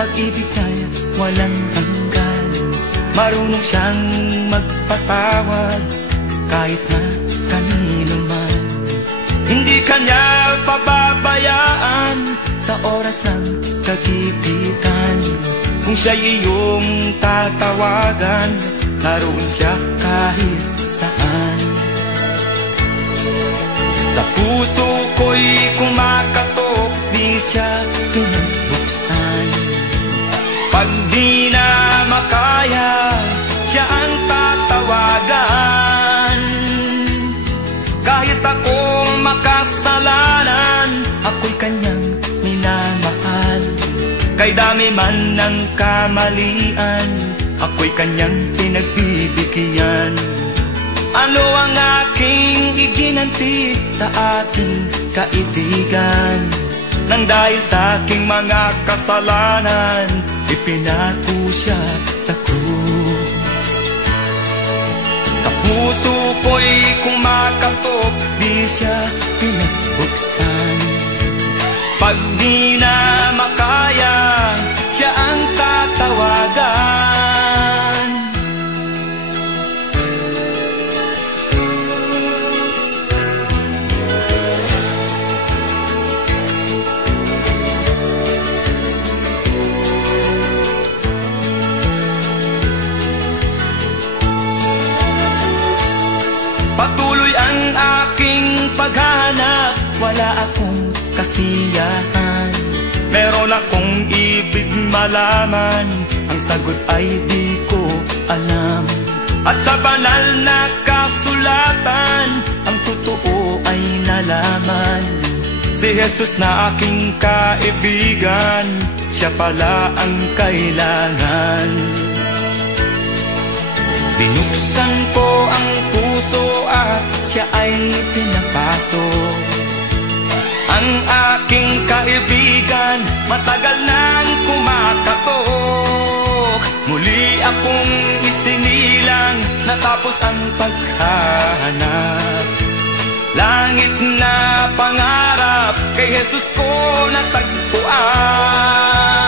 pag-ibig ay walang hanggan. Marunong siyang magpatawad kahit na kanino man. Hindi kanya pababayaan sa oras ng kagipitan. Kung siya'y iyong tatawagan, naroon siya kahit saan. Sa puso ko'y kumakatok, di siya pinabuksan. Pag di na makaya, siya ang tatawagan. Kahit akong makasalanan, ako'y kanyang minamahal. Kay dami man ng kamalian, ako'y kanyang pinagbibigyan. Ano ang aking iginanti sa aking kaibigan? Nang dahil sa aking mga kasalanan, ipinako siya sa krus. Sa puso ko'y kumakatok, di siya pinagbuksan. Pag di na makaya, siya ang tatawagan. Patuloy ang aking paghanap, wala akong kasiyahan. Meron akong ibig malaman, ang sagot ay di ko alam. At sa banal na kasulatan, ang totoo ay nalaman. Si Jesus na aking kaibigan, siya pala ang kailangan. Binuksan ko ang puso at siya ay pinapasok. Ang aking kaibigan, matagal nang kumakatok. Muli akong isinilang, natapos ang paghahanap. Langit na pangarap, kay Jesus ko natagpuan.